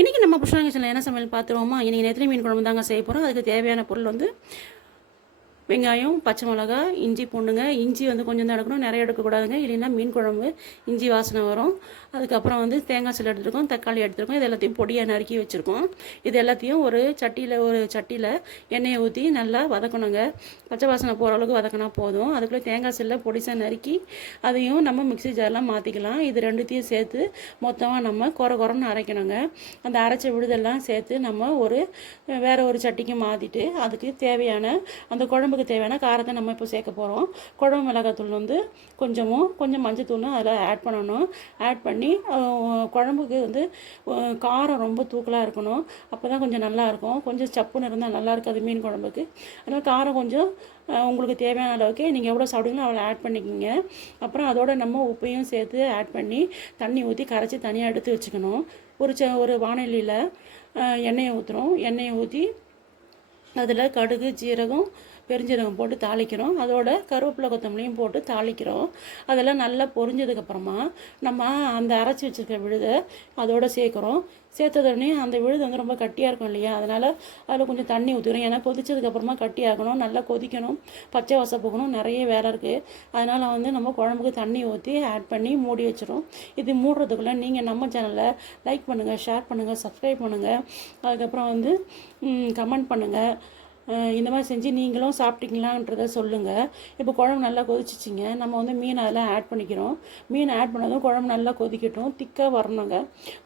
இன்றைக்கி நம்ம புஷ்ணா கிச்சனில் என்ன சமையல் பார்த்துருவோமா? இன்றைக்கி நெத்திலி மீன் குழம்பு தாங்க செய்ய போகிறோம். அதுக்கு தேவையான பொருள் வந்து வெங்காயம், பச்சை மிளகா, இஞ்சி பூண்டுங்க. இஞ்சி வந்து கொஞ்சம் தான் எடுக்கணும், நிறைய எடுக்கக்கூடாதுங்க, இல்லைன்னா மீன் குழம்பு இஞ்சி வாசனை வரும். அதுக்கப்புறம் வந்து தேங்காய் சில்லு எடுத்துருக்கோம், தக்காளி எடுத்துருக்கோம். இது எல்லாத்தையும் பொடியாக நறுக்கி வச்சுருக்கோம். இது எல்லாத்தையும் ஒரு சட்டியில் எண்ணெயை ஊற்றி நல்லா வதக்கணுங்க. பச்சை வாசனை போகிற அளவுக்கு வதக்கினா போதும். அதுக்குள்ளே தேங்காய் சில்லை பொடிசாக நறுக்கி அதையும் நம்ம மிக்ஸி ஜாரில் மாற்றிக்கலாம். இது ரெண்டுத்தையும் சேர்த்து மொத்தமாக நம்ம குறன்னு அரைக்கணுங்க. அந்த அரைச்ச விழுதெல்லாம் சேர்த்து நம்ம வேறு ஒரு சட்டிக்கு மாற்றிட்டு அதுக்கு தேவையான அந்த குழம்புக்கு தேவையான காரத்தை நம்ம இப்போ சேர்க்க போகிறோம். குழம்பு மிளகாத்தூள் வந்து கொஞ்சம் மஞ்சத்தூளும் அதில் ஆட் பண்ணணும். ஆட் பண்ணி குழம்புக்கு வந்து காரம் ரொம்ப தூக்கலாக இருக்கணும். அப்போ தான் கொஞ்சம் நல்லாயிருக்கும். கொஞ்சம் சப்புன்னு இருந்தால் நல்லா இருக்காது மீன் குழம்புக்கு. அதனால் காரம் கொஞ்சம் உங்களுக்கு தேவையான அளவுக்கு நீங்கள் எவ்வளோ சாப்பிடுங்களோ அவ்வளோ ஆட் பண்ணிக்கோங்க. அப்புறம் அதோடு நம்ம உப்பையும் சேர்த்து ஆட் பண்ணி தண்ணி ஊற்றி கரைச்சி தனியாக எடுத்து வச்சுக்கணும். ஒரு வாணலியில் எண்ணெயை ஊற்றுறோம். எண்ணெயை ஊற்றி அதில் கடுகு, ஜீரகம், பெருஞ்சீரகம் போட்டு தாளிக்கிறோம். அதோட கருவேப்பிலை, கொத்தமல்லியும் போட்டு தாளிக்கிறோம். அதெல்லாம் நல்லா பொரிஞ்சதுக்கப்புறமா நம்ம அந்த அரைச்சி வச்சுருக்க விழுதை அதோடு சேர்க்குறோம். சேர்த்ததுடனே அந்த விழுது வந்து ரொம்ப கட்டியாக இருக்கும் இல்லையா, அதனால் அதில் கொஞ்சம் தண்ணி ஊற்றிடும். ஏன்னா கொதிச்சதுக்கப்புறமா கட்டியாகணும், நல்லா கொதிக்கணும், பச்சை வாசம் போகணும், நிறைய வேலை இருக்குது. அதனால் வந்து நம்ம குழம்புக்கு தண்ணி ஊற்றி ஆட் பண்ணி மூடி வச்சிடும். இது மூடுறதுக்குள்ளே நீங்கள் நம்ம சேனலை லைக் பண்ணுங்கள், ஷேர் பண்ணுங்கள், சப்ஸ்கிரைப் பண்ணுங்கள். அதுக்கப்புறம் வந்து கமெண்ட் பண்ணுங்கள். இந்த மாதிரி செஞ்சு நீங்களும் சாப்பிட்டீங்களான்றதை சொல்லுங்கள். இப்போ குழம்பு நல்லா கொதிச்சிச்சிங்க. நம்ம வந்து மீன் அதில் ஆட் பண்ணிக்கிறோம். மீன் ஆட் பண்ணதும் குழம்பு நல்லா கொதிக்கட்டும், திக்காக வரணுங்க.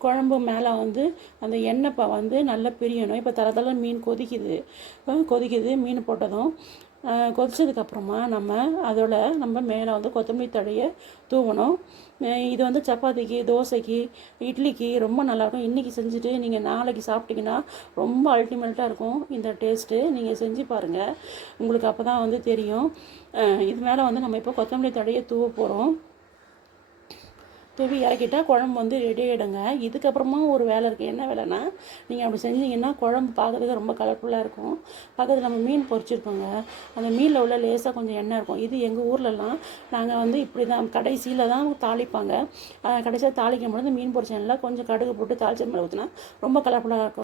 குழம்பு மேலே வந்து அந்த எண்ணெய் வந்து நல்லா பிரியணும். இப்போ தர மீன் கொதிக்குது. மீன் போட்டதும் கொதிச்சதுக்கப்புறமா நம்ம மேலே வந்து கொத்தமல்லி தழையை தூவணும். இது வந்து சப்பாத்திக்கு, தோசைக்கு, இட்லிக்கு ரொம்ப நல்லாயிருக்கும். இன்றைக்கி செஞ்சுட்டு நீங்கள் நாளைக்கு சாப்பிட்டிங்கன்னா ரொம்ப அல்டிமேட்டாக இருக்கும் இந்த டேஸ்ட்டு. நீங்கள் செஞ்சு பாருங்கள், உங்களுக்கு அப்போ தான் வந்து தெரியும். இது மேலே வந்து நம்ம இப்போ கொத்தமல்லி தழையை தூவ போகிறோம். தூவி இறக்கிட்டால் குழம்பு வந்து ரெடி ஆகிடுங்க. இதுக்கப்புறமா ஒரு வேலை இருக்குது. என்ன வேலைன்னா, நீங்கள் அப்படி செஞ்சீங்கன்னா குழம்பு பார்க்குறதுக்கு ரொம்ப கலர்ஃபுல்லாக இருக்கும். பக்கத்தில் நம்ம மீன் பொரிச்சிருக்கோங்க. அந்த மீனில் உள்ள லேசாக கொஞ்சம் எண்ணெய் இருக்கும். இது எங்கள் ஊர்லலாம் நாங்கள் வந்து இப்படி தான் கடைசியில் தான் தாளிப்பாங்க. கடைசியாக தாளிக்கும் பொழுது மீன் பொரிச்ச எண்ணெயில் கொஞ்சம் கடுகு போட்டு தாளிச்ச மேலே ஊற்றினா ரொம்ப கலர்ஃபுல்லாக இருக்கும்.